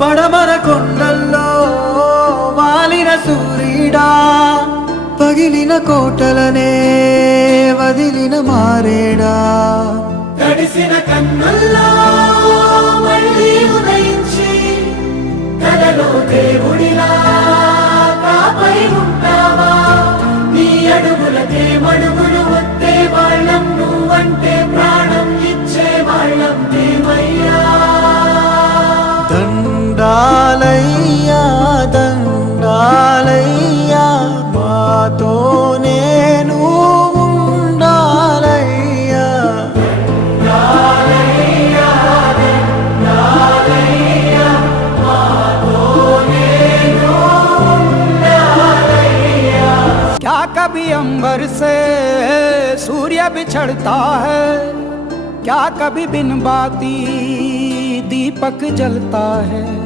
పడమర కొండల్లో వాలిన సూర్యుడా, పగిలిన కోటలనే వదిలిన మారేడా, తడిసిన కన్నుల్లో మళ్ళీ ఉదయించి కలలో దేవుడిలా కాపై ఉంటావా? నీ అడుగులకే మడుగులు వస్తే వాళ్ళం, నువ్వంటే ప్రాణం ఇచ్చే వాళ్ళం మేమయ్యా. దండాలయ్యా దండాలయ్యా, మాతోనే నువ్వు ఉండాలయ్యా. क्या कभी अंबर से सूर्य बिछड़ता है, क्या कभी बिन बाती दीपक जलता है।